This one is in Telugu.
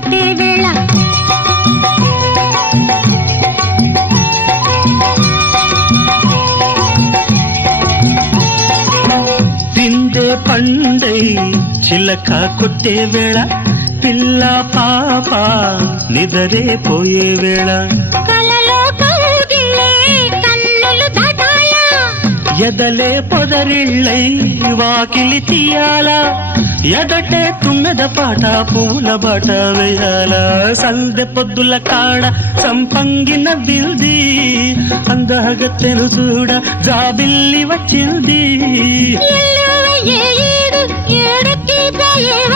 కట్టే వేళ తిందే పండై చిలక కొట్టే వేళ పిల్ల పాప నిదరే పోయే వేళ కలలో కౌగిలే కన్నులు దాటాలా ఎదలే పొదరిళ్ళై వాకిలి తీయాలా ఎదటే తుమ్మెద పాట పూల బాట వేయాల సందె పొద్దుల కాడ సంపంగిన బిల్ది అందగత్తెను చూడ జాబిల్లి వచ్చింది ఏడుకి పోయేవ